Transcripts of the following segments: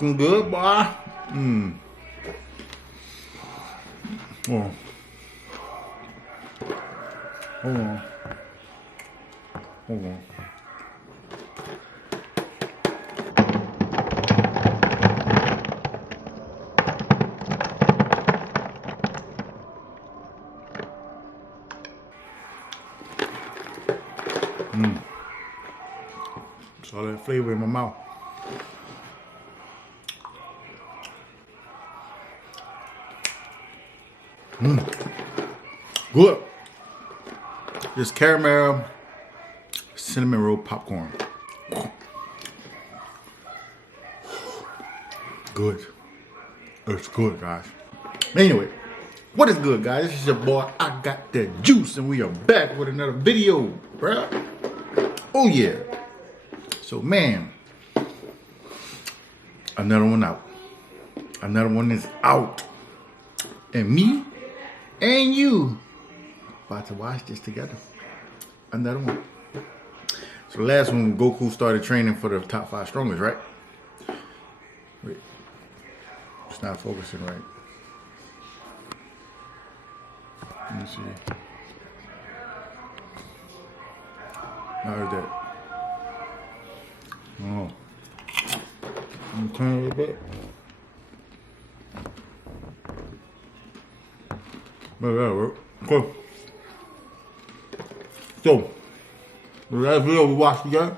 looking good, boy. Oh. Hold on. Hold on. It's all that flavor in my mouth. Good. This caramel cinnamon roll popcorn. Good. It's good, guys. Anyway, what is good, guys? This is your boy, I Got That Juice, and we are back with another video, bruh. Oh, yeah. So, man, another one out. Another one is out. And me and you about to watch this together. Another one. So last one, Goku started training for the top 5 strongest, right? Wait, it's not focusing right. Let me see. How is that? Oh. Let me turn it a little bit. But that'll work. Cool. So, the last video we watched together,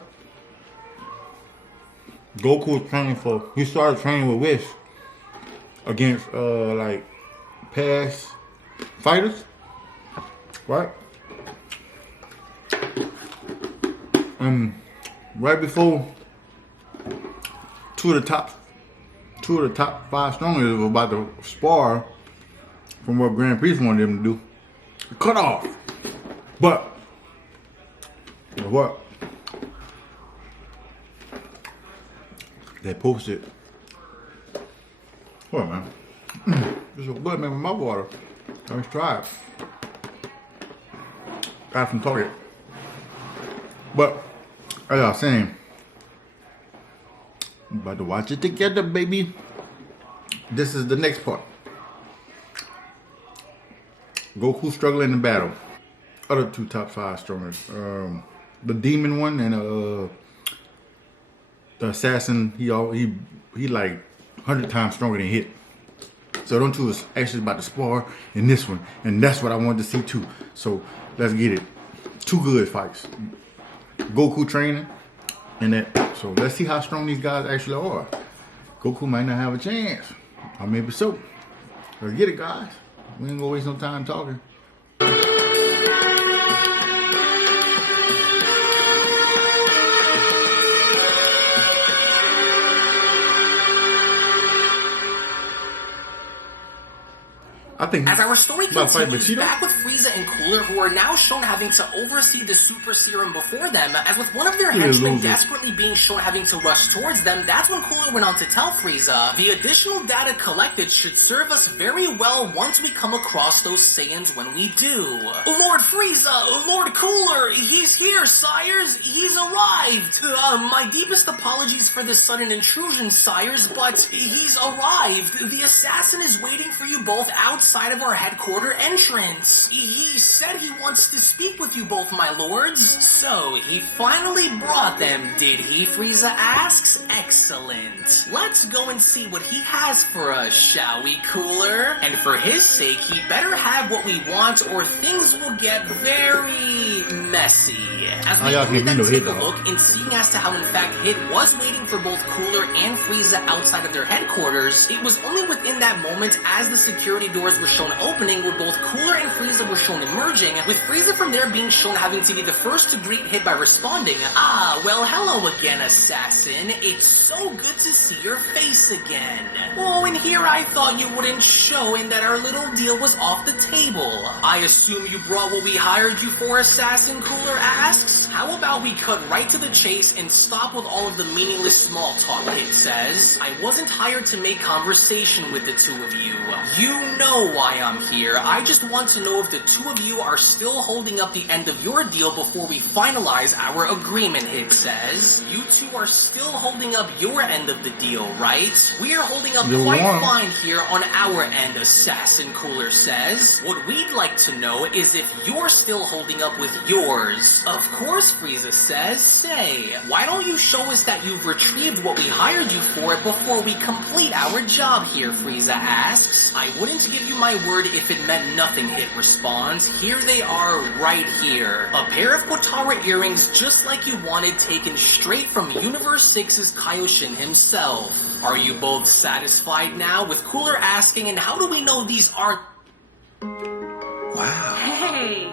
Goku was training he started training with VIDS against, like, past fighters, right? Right before two of the top 5 strongest were about to spar from what Grand Prix wanted them to do. Cut off. But what? They posted. What, man? This is good, man, with my water. Let's try it. Got some Target. But, as I was saying, I'm about to watch it together, baby. This is the next part. Goku struggling in battle. Other 2 top 5 strongest. The demon one and the assassin. He like 100 times stronger than Hit. So them 2 is actually about to spar in this one, and that's what I wanted to see too. So let's get it. 2 good fights. Goku training and that. So let's see how strong these guys actually are. Goku might not have a chance, or maybe so. Let's get it, guys. We ain't gonna waste no time talking. I think as our story continues, back with Frieza and Cooler, who are now shown having to oversee the Super Serum before them, as with one of their henchmen desperately being shown having to rush towards them, that's when Cooler went on to tell Frieza, the additional data collected should serve us very well once we come across those Saiyans when we do. Lord Frieza, Lord Cooler, he's here, sires, he's arrived. My deepest apologies for this sudden intrusion, sires, but he's arrived. The assassin is waiting for you both outside of our headquarter entrance. He said he wants to speak with you both, my lords. So, he finally brought them, did he? Frieza asks. Excellent. Let's go and see what he has for us, shall we, Cooler? And for his sake, he better have what we want or things will get very messy. As we only then take a look and seeing as to how in fact Hit was waiting for both Cooler and Frieza outside of their headquarters, it was only within that moment as the security doors were shown opening where both Cooler and Frieza were shown emerging, with Frieza from there being shown having to be the first to greet Hit by responding, "Ah, well hello again, assassin. It's so good to see your face again. Oh, and here I thought you wouldn't show and that our little deal was off the table. I assume you brought what we hired you for, assassin?" Cooler asks. "How about about we cut right to the chase and stop with all of the meaningless small talk, Hit says. I wasn't hired to make conversation with the two of you. You know why I'm here. I just want to know if the two of you are still holding up the end of your deal before we finalize our agreement, Hit says. You two are still holding up your end of the deal, right? We are holding up quite fine here on our end, Assassin Cooler says. What we'd like to know is if you're still holding up with yours. Of course, Frieza says. Say, why don't you show us that you've retrieved what we hired you for before we complete our job here, Frieza asks. I wouldn't give you my word if it meant nothing, Hit responds. Here they are right here. A pair of Potara earrings just like you wanted, taken straight from Universe 6's Kaioshin himself. Are you both satisfied now? With Cooler asking, and how do we know these aren't... Wow. Hey.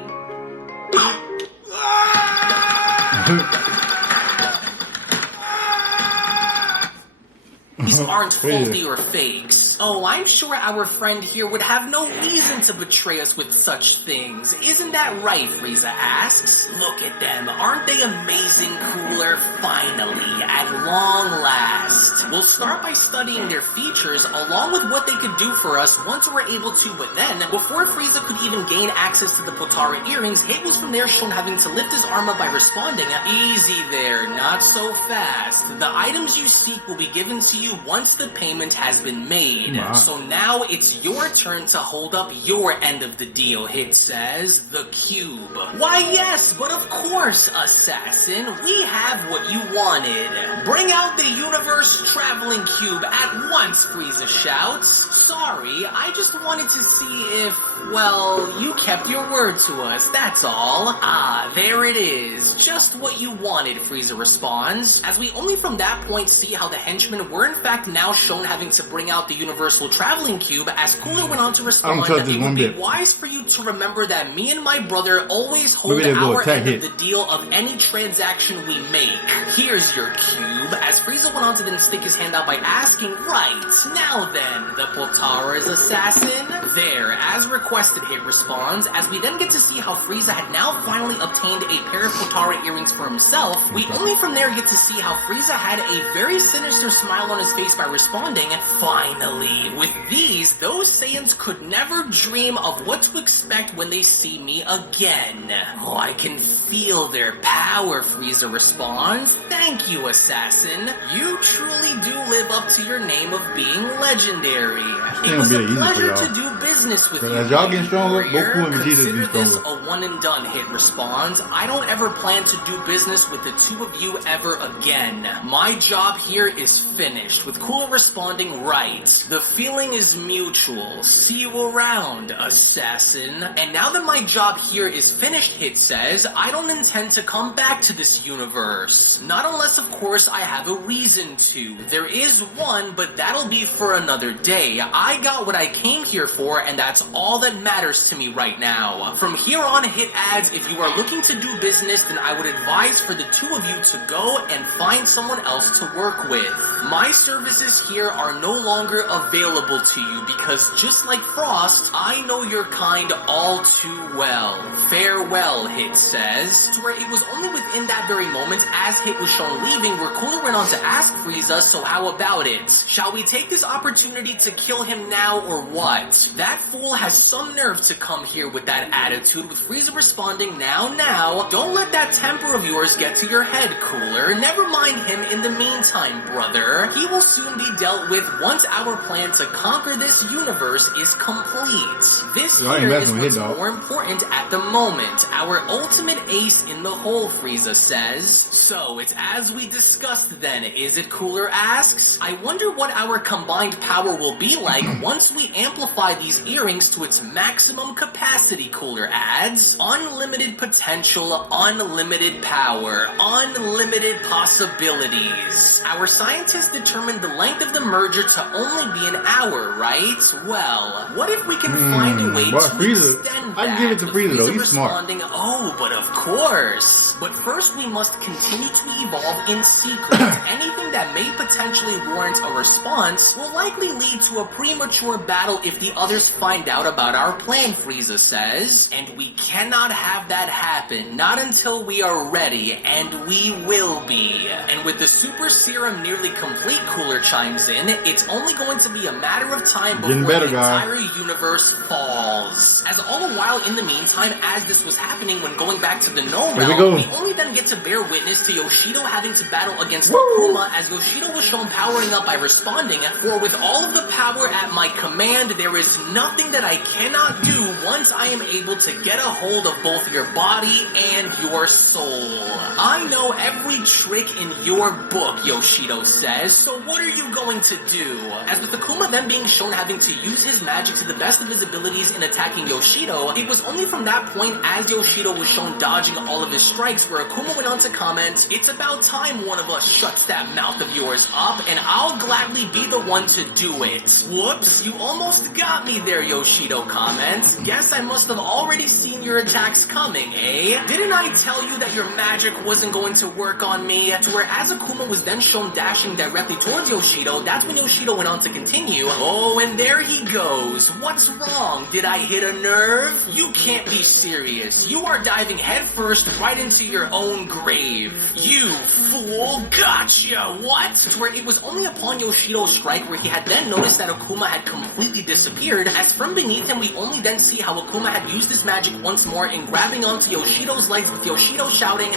These aren't faulty or fakes. Oh, I'm sure our friend here would have no reason to betray us with such things. Isn't that right, Frieza asks? Look at them. Aren't they amazing, Cooler? Finally, at long last. We'll start by studying their features along with what they could do for us once we're able to, but then, before Frieza could even gain access to the Potara earrings, Hit was from there shown having to lift his arm up by responding, easy there, not so fast. The items you seek will be given to you once the payment has been made. Wow. So now it's your turn to hold up your end of the deal, Hit says. The cube. Why yes, but of course, Assassin. We have what you wanted. Bring out the universe traveling cube at once, Frieza shouts. Sorry, I just wanted to see if, well, you kept your word to us, that's all. Ah, there it is. Just what you wanted, Frieza responds. As we only from that point see how the henchmen were in fact now shown having to bring out the universal traveling cube, as Cooler went on to respond, it would be wise for you to remember that me and my brother always hold our end of the deal of any transaction we make. Here's your cube, as Frieza went on to then stick his hand out by asking, right, now then, the Potara's assassin? There, as requested, Hit responds, as we then get to see how Frieza had now finally obtained a pair of Potara earrings for himself. We only from there get to see how Frieza had a very sinister smile on his face by responding, finally, with these, those Saiyans could never dream of what to expect when they see me again. Oh, I can feel their power, Frieza responds. Thank you, Assassin. You truly do live up to your name of being legendary. It was a pleasure to do business with you. As y'all getting stronger, Goku and Vegeta Consider get this stronger. a one and done, Hit responds. I don't ever plan to do business with the two of you ever again. My job here is finished, with Cooler responding, right. The feeling is mutual. See you around, Assassin. And now that my job here is finished, Hit says, I don't intend to come back to this universe. Not unless, of course, I have a reason to. There is one, but that'll be for another day. I got what I came here for, and that's all that matters to me right now. From here on, Hit adds, if you are looking to do business, then I would advise for the two of you to go and find someone else to work with. My services here are no longer available to you because just like Frost, I know your kind all too well. Farewell, Hit says. To where it was only within that very moment, as Hit was shown leaving, where Cooler went on to ask Frieza, so how about it? Shall we take this opportunity to kill him now or what? That fool has some nerve to come here with that attitude, with Frieza responding, now, don't let that temper of yours get to your head, Cooler. Never mind him in the meantime, brother. He will soon be dealt with once our plan to conquer this universe is complete. This here is what's more important at the moment. Our ultimate ace in the hole, Frieza says. So, it's as we discussed then, is it, Cooler asks? I wonder what our combined power will be like once we amplify these earrings to its maximum capacity, Cooler adds. Unlimited potential, unlimited power, unlimited possibilities. Our scientists determined the length of the merger to only be an hour, right? Well, what if we can find a way to extend that? I give it to Frieza though, he's smart. Oh, but of course. But first we must continue to evolve in secret. Anything that may potentially warrant a response will likely lead to a premature battle if the others find out about our plan, Frieza says. And we cannot have that happen. Not until we are ready, and we will be. And with the super serum nearly complete, Cooler chimes in, it's only going to be a matter of time before the entire universe falls. As all the while, in the meantime, as this was happening when going back to the Gnome realm, we only then get to bear witness to Yoshido having to battle against Akuma, as Yoshido was shown powering up by responding, for with all of the power at my command, there is nothing that I cannot do once I am able to get a hold of both your body and your soul. I know every trick in your book, Yoshido says, so what are you going to do? As with Akuma then being shown having to use his magic to the best of his abilities in attacking Yoshido, it was only from that point as Yoshido was shown dodging all of his strikes where Akuma went on to comment, it's about time one of us shuts that mouth of yours up, and I'll gladly be the one to do it. Whoops, you almost got me there, Yoshido comments. Guess I must have already seen your attacks coming, eh? Didn't I tell you that your magic wasn't going to work on me? To where as Akuma was then shown dashing directly towards Yoshido, that's when Yoshido went on to continue, oh, and there he goes. What's wrong? Did I hit a nerve? You can't be serious. You are diving headfirst right into your own grave. You fool. Gotcha. What? To where it was only upon Yoshido's strike where he had then noticed that Akuma had completely disappeared, as from beneath him we only then see how Akuma had used his magic once more in grabbing onto Yoshido's legs with Yoshido shouting,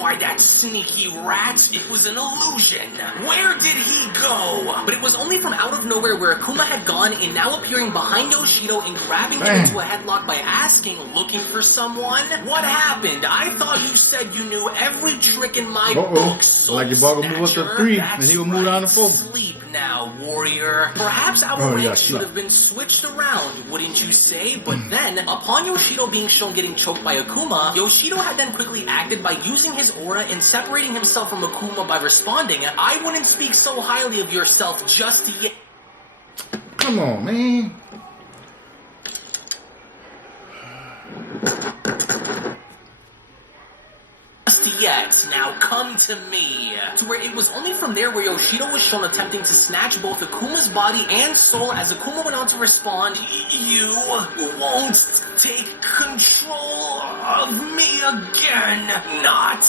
why that sneaky rat? It was an illusion. Where did he go? But it was only from out of nowhere where Akuma had gone and now appearing behind Yoshido and grabbing him into a headlock by asking, looking for someone? What happened? I thought you said you knew every trick in my book. So like your ball will move up to 3 and he will move down to 4. Sleep now, warrior. Perhaps our ranks should have been switched around, wouldn't you say? But then, upon Yoshido being shown getting choked by Akuma, Yoshido had then quickly acted by using his aura and separating himself from Akuma by responding, I wouldn't speak so highly of yourself just yet. Come on, man. Yet, now come to me. To where it was only from there where Yoshido was shown attempting to snatch both Akuma's body and soul as Akuma went on to respond, you won't take control of me again. Not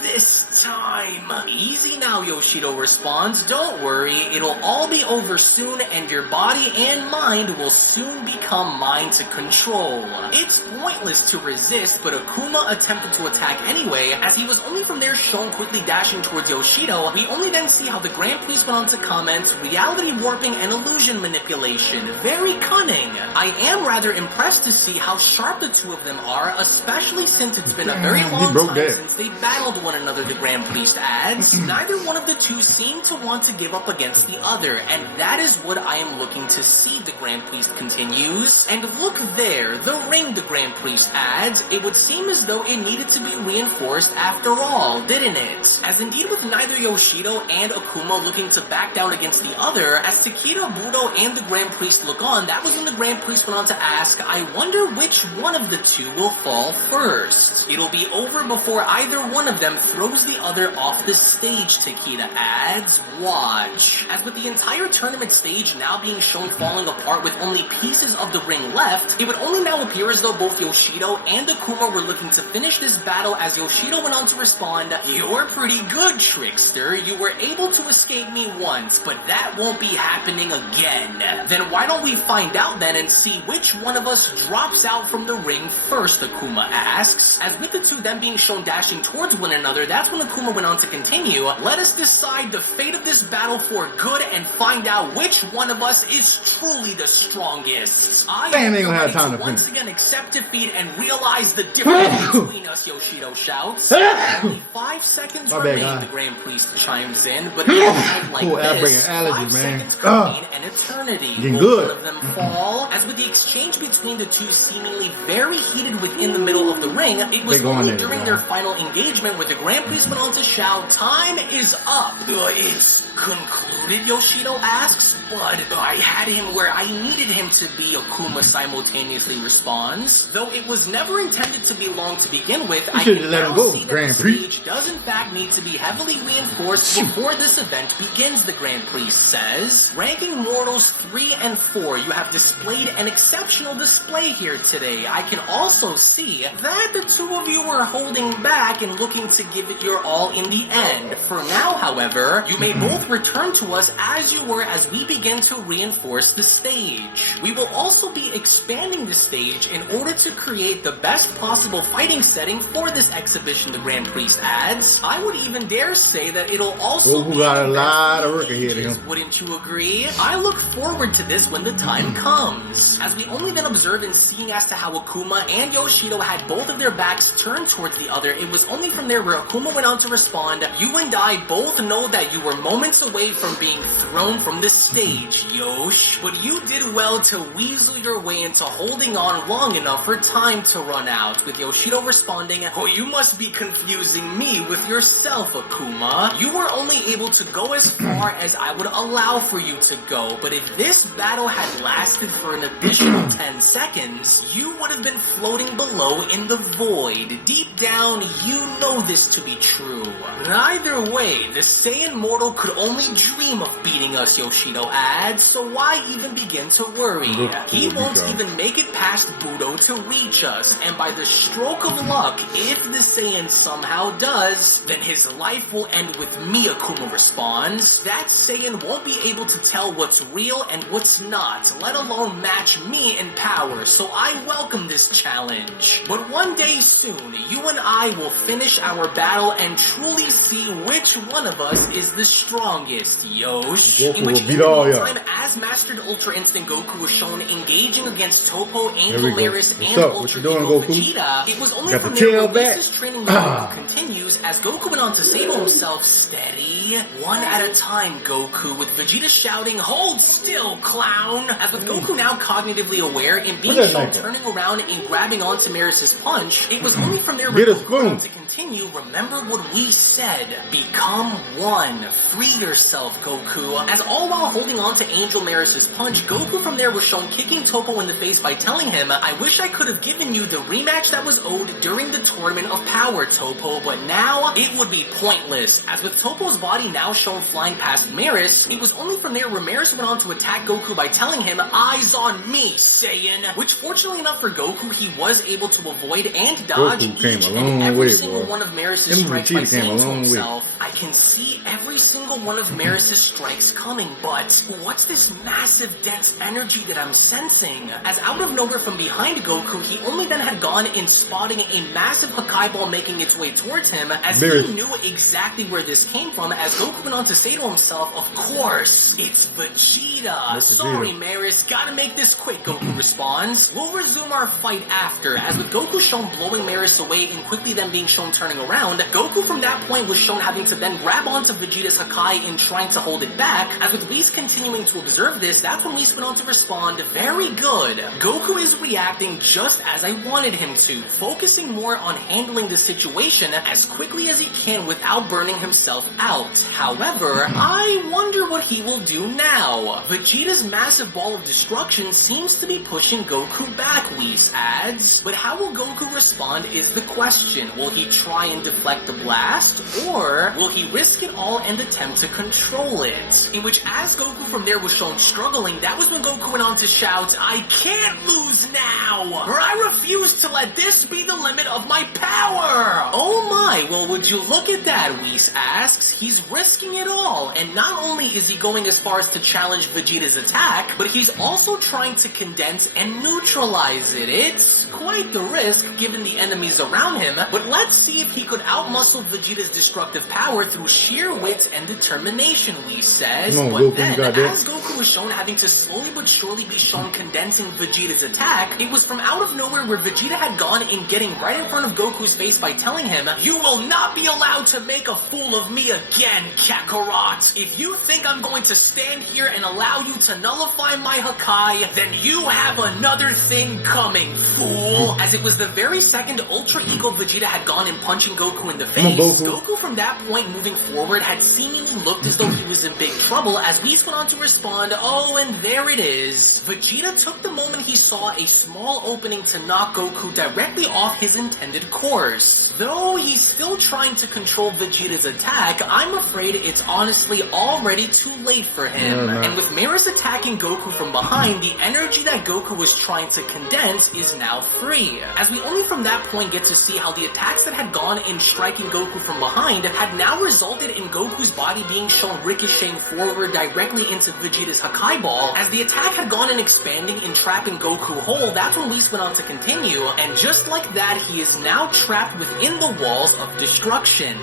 this time. Easy now, Yoshido responds. Don't worry, it'll all be over soon and your body and mind will soon become mine to control. It's pointless to resist, but Akuma attempted to attack anyway, as he was only from there shown quickly dashing towards Yoshido. We only then see how the Grand Priest went on to comment, reality warping and illusion manipulation. Very cunning. I am rather impressed to see how sharp the two of them are, especially since it's been a very long time since they battled one another, the Grand Priest adds. Neither one of the two seem to want to give up against the other, and that is what I am looking to see, the Grand Priest continues. And look there, the ring, the Grand Priest adds. It would seem as though it needed to be reinforced after all, didn't it? As indeed with neither Yoshido and Akuma looking to back down against the other, as Takeda, Budo, and the Grand Priest look on, that was when the Grand Priest went on to ask, I wonder which one of the two will fall first. It'll be over before either one of them throws the other off the stage, Takeda adds. Watch. As with the entire tournament stage now being shown falling apart with only pieces of the ring left, it would only now appear as though both Yoshido and Akuma were looking to finish this battle, as Yoshido went on to respond, you're pretty good, trickster. You were able to escape me once, but that won't be happening again. Then why don't we find out then and see which one of us drops out from the ring first, Akuma asks. As with the two then being shown dashing towards one another, that's when Akuma went on to continue, let us decide the fate of this battle for good and find out which one of us is truly the strongest. I am ready to once again accept defeat and realize the difference between us, Yoshido shouts. Only 5 seconds remain, the Grand Priest chimes in, but like this, 5 seconds could mean an eternity. Will one of them fall? As with the exchange between the two seemingly very heated within the middle of the ring, it was only during their final engagement where the Grand Priest went on to shout, "Time is up." It's concluded, Yoshido asks, but I had him where I needed him to be, Akuma simultaneously responds. Though it was never intended to be long to begin with, I can let him now go, see that Grand the Priest. stage does in fact need to be heavily reinforced before this event begins, the Grand Priest says. Ranking Mortals 3 and 4, you have displayed an exceptional display here today. I can also see that the two of you were holding back and looking to give it your all in the end. For now, however, you may both return to us as you were as we begin to reinforce the stage. We will also be expanding the stage in order to create the best possible fighting setting for this exhibition, the Grand Priest adds. I would even dare say that it'll also Goku be got a the best lot of for work the ahead of ages, him. wouldn't you agree? I look forward to this when the time comes. As we only then observe in seeing as to how Akuma and Yoshido had both of their backs turned towards the other, it was only from there where Akuma went on to respond, "You and I both know that you were moments away from being thrown from the stage, Yosh. But you did well to weasel your way into holding on long enough for time to run out," with Yoshido responding, "Oh, you must be confusing me with yourself, Akuma. You were only able to go as far as I would allow for you to go, but if this battle had lasted for an additional 10 seconds, you would have been floating below in the void. Deep down, you know this to be true. Either way, the Saiyan mortal could only dream of beating us," Yoshido adds, "so why even begin to worry? He won't even make it past Budo to reach us, and by the stroke of luck, if the Saiyan somehow does, then his life will end with me," Akuma responds. "That Saiyan won't be able to tell what's real and what's not, let alone match me in power, so I welcome this challenge. But one day soon, you and I will finish our battle and truly see which one of us is the strongest, Yosh." Goku In which will beat all in y'all. time, as Mastered Ultra Instinct Goku was shown engaging against Topo, There Angel we go. Laris, What's and up? What Ultra you doing, Ego Goku? Vegeta, it was only Got from the there tail where back? Lisa's training with continues as Goku went on to say to himself, "Steady, one at a time, Goku," with Vegeta shouting, "Hold still, clown!" As with Goku now cognitively aware and being that shown knife at? turning around and grabbing onto Maris's punch, it was only from there Get where a Goku went on spoon. to continue, "Remember what we said. Become one. Free yourself, Goku." As all while holding on to Angel Maris's punch, Goku from there was shown kicking Topo in the face by telling him, "I wish I could have given you the rematch that was owed during the Tournament of Power, Topo, but now it would be pointless." As with Topo's body now shown flying past Maris, it was only from there where Maris went on to attack Goku by telling him, "Eyes on me, Saiyan," which fortunately enough for Goku, he was able to avoid and dodge Goku came each a and long every way, single boy. one of Maris's Him and strikes Vegeta by came saying a to long way. himself, "I can see every single one of Maris's strikes coming, but what's this massive dense energy that I'm sensing?" As out of nowhere from behind Goku, he only then had gone in spotting a massive Hakai ball making its way towards him, as Maris. he knew exactly where this came from, as Goku went on to say to himself, "Of course, it's Vegeta." That's "Sorry, Vegeta. Maris, gotta make this quick," Goku responds. "We'll resume our fight after," as with Goku shown blowing Maris away and quickly then being shown turning around, Goku from that point was shown having to then grab onto Vegeta's Hakai in trying to hold it back. As with Whis continuing to observe this, that's when Whis went on to respond, "Very good. Goku is reacting just as I wanted him to, focusing more on handling the situation as quickly as he can without burning himself out. However, I wonder what he will do now. Vegeta's massive ball of destruction seems to be pushing Goku back," Whis adds. But how will Goku respond is the question. Will he try and deflect the blast, or will he risk it all and attempt to control it? In which, as Goku from there was shown struggling, that was when Goku went on to shout, "I can't lose now, or I refuse to let this be the limit of my power!" Oh my, well would you look at that, Whis asks. He's risking it all, and not only is he going as far as to challenge Vegeta's attack, but he's also trying to condense and neutralize it. It's quite the risk given the enemies around him, but let's see if he could outmuscle Vegeta's destructive power through sheer wit and determination, Whis says. Come on, But Goku, then, you got that. as Goku was shown having to slowly but surely be shown condensing Vegeta's attack, it was from out of nowhere where Vegeta had gone in getting right in front of Goku's face by telling him, "You will not be allowed to make a fool of me again, Kakarot. If you think I'm going to stand here and allow you to nullify my Hakai, then you have another thing coming, fool." As it was the very second Ultra Ego Vegeta had gone in punching Goku Goku in the Come on, face, Goku. Goku from that point moving forward had seemingly looked as though he was in big trouble as Whis went on to respond, oh, and there it is. Vegeta took the moment he saw a small opening to knock Goku directly off his intended course. Though he's still trying to control Vegeta's attack, I'm afraid it's honestly already too late for him. And with Maris attacking Goku from behind, the energy that Goku was trying to condense is now free. As we only from that point get to see how the attacks that had gone in striking Goku from behind had now resulted in Goku's body being shown ricocheting forward directly into Vegeta's Hakai Ball. As the attack had gone in expanding and trapping Goku whole, that's when Whis went on to continue, and just like that, he is now trapped within the walls of destruction.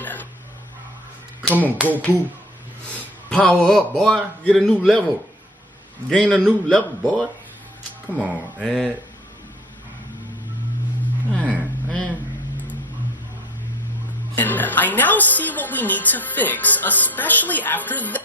Come on, Goku. Power up, boy. Get a new level. Gain a new level, boy. Come on, man. And I now see what we need to fix, especially after that.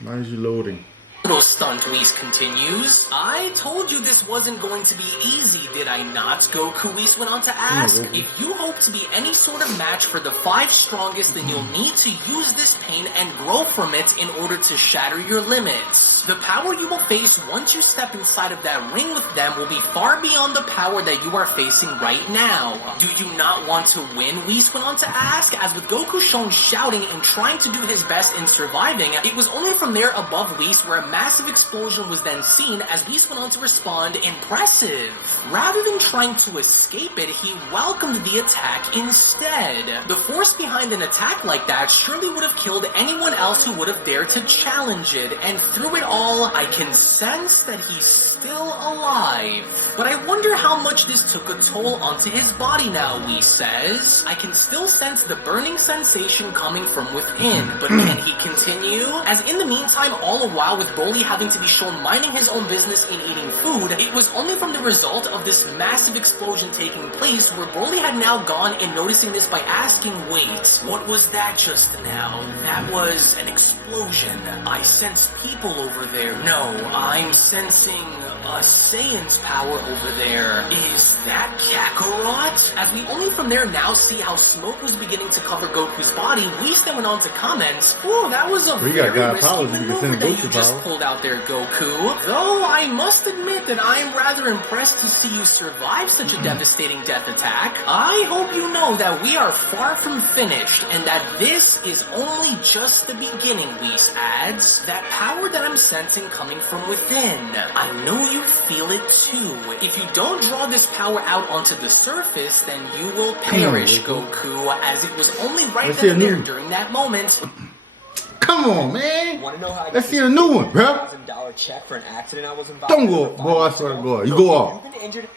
Why is you loading? Little stunt Whis continues. I told you this wasn't going to be easy, did I not? Goku Whis went on to ask. If you hope to be any sort of match for the 5 strongest, then you'll need to use this pain and grow from it in order to shatter your limits. The power you will face once you step inside of that ring with them will be far beyond the power that you are facing right now. Do you not want to win? Whis went on to ask. As with Goku shown shouting and trying to do his best in surviving, it was only from there above Whis where a massive explosion was then seen as Whis went on to respond, impressive. Rather than trying to escape it, he welcomed the attack instead. The force behind an attack like that surely would have killed anyone else who would have dared to challenge it, and through it all, I can sense that he's still alive. But I wonder how much this took a toll onto his body now, Whis says. I can still sense the burning sensation coming from within, but can he continue? As in the meantime, all the while with Broly having to be shown minding his own business in eating food, it was only from the result of this massive explosion taking place where Broly had now gone and noticing this by asking, wait, what was that just now? That was an explosion. I sense people over there. No, I'm sensing a Saiyan's power over there. Is that Kakarot? As we only from there now see how smoke was beginning to cover Goku's body, Whis then went on to comment, ooh, that was a very risky maneuver that you just pulled out there, Goku. Though I must admit that I am rather impressed to see you survive such a devastating death attack. I hope you know that we are far from finished, and that this is only just the beginning, Whis adds. That power that I'm sensing coming from within. I know you feel it too. If you don't draw this power out onto the surface, then you will perish, Goku, as it was only right then and there during that moment. Come on, man. Want to know how I Let's see a new one, bro. $1,000 check for an accident I was involved Don't go, boy. I swear to God. You go off. You've been injured.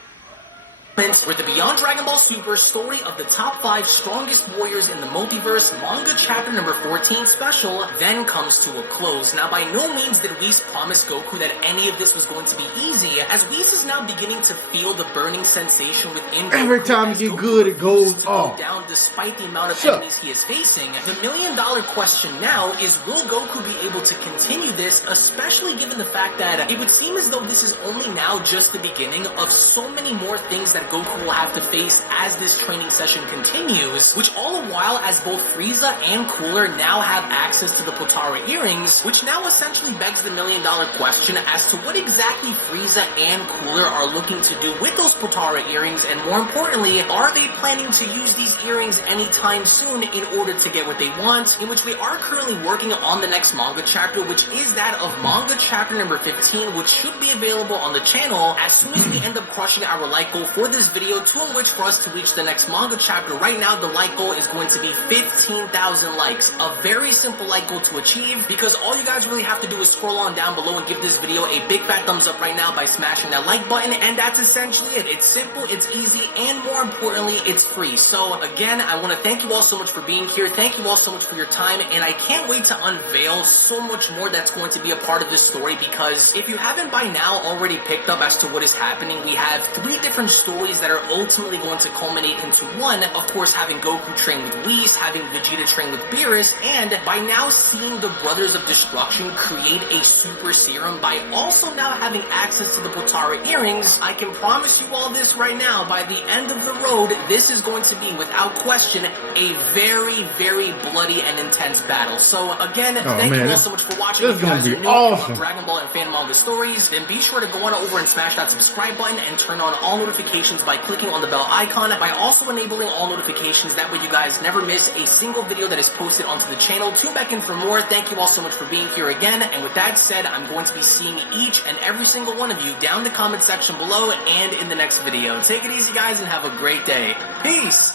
Where the Beyond Dragon Ball Super story of the top 5 strongest warriors in the multiverse manga chapter number 14 special then comes to a close. Now, by no means did Whis promise Goku that any of this was going to be easy, as Whis is now beginning to feel the burning sensation within Goku. Every time you get good, it goes off. Down despite the amount of enemies he is facing. The million-dollar question now is, will Goku be able to continue this, especially given the fact that it would seem as though this is only now just the beginning of so many more things that Goku will have to face as this training session continues, which all the while as both Frieza and Cooler now have access to the Potara earrings, which now essentially begs the million-dollar question as to what exactly Frieza and Cooler are looking to do with those Potara earrings, and more importantly, are they planning to use these earrings anytime soon in order to get what they want, in which we are currently working on the next manga chapter, which is that of manga chapter number 15, which should be available on the channel as soon as we end up crushing our like goal for this video, to in which for us to reach the next manga chapter. Right now, the like goal is going to be 15,000 likes. A very simple like goal to achieve, because all you guys really have to do is scroll on down below and give this video a big fat thumbs up right now by smashing that like button, and that's essentially it. It's simple, it's easy, and more importantly, it's free. So again, I want to thank you all so much for being here. Thank you all so much for your time, and I can't wait to unveil so much more that's going to be a part of this story, because if you haven't by now already picked up as to what is happening, we have 3 different stories stories that are ultimately going to culminate into one, of course, having Goku train with Whis, having Vegeta train with Beerus, and by now seeing the Brothers of Destruction create a super serum by also now having access to the Potara earrings, I can promise you all this right now, by the end of the road, this is going to be, without question, a very, very bloody and intense battle. So again, thank you all so much for watching. This is going to be awesome. Dragon Ball and fan manga stories, then be sure to go on over and smash that subscribe button and turn on all notifications by clicking on the bell icon, by also enabling all notifications. That way you guys never miss a single video that is posted onto the channel. Tune back in for more. Thank you all so much for being here again. And with that said, I'm going to be seeing each and every single one of you down in the comment section below and in the next video. Take it easy, guys, and have a great day. Peace!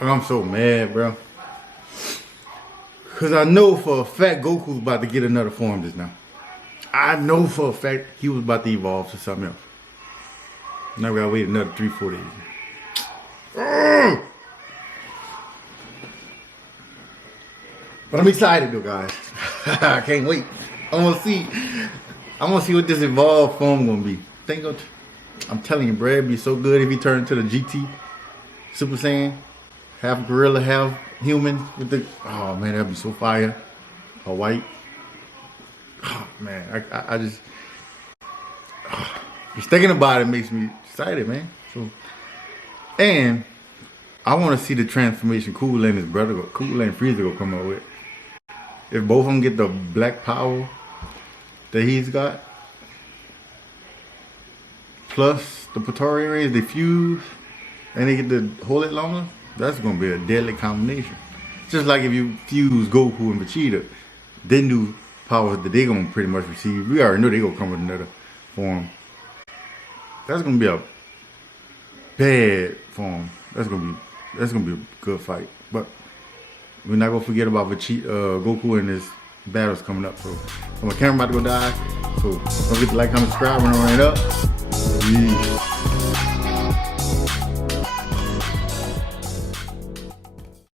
I'm so mad, bro. Because I know for a fact Goku's about to get another form just now. I know for a fact he was about to evolve to something else. Now we gotta wait another 3-4 days. Ugh! But I'm excited though, guys. I can't wait. I wanna see what this evolved form gonna be. I'm telling you, bro, it'd be so good if he turned into the GT Super Saiyan. Half gorilla, half human with the, oh man, that'd be so fire. A white. Oh man, I just thinking about it makes me excited, man. So, and I want to see the transformation Cooler and his brother, Cooler and Frieza go come up with. If both of them get the black power that he's got, plus the Potara rings, they fuse, and they get to hold it longer. That's gonna be a deadly combination. Just like if you fuse Goku and Vegeta, they new powers that they gonna pretty much receive. We already know they gonna come with another form. That's gonna be a bad form. That's gonna be a good fight. But we're not gonna forget about Vegeta, Goku and his battles coming up. So my camera about to go die. So don't forget to like, comment, subscribe, and run it up. Peace.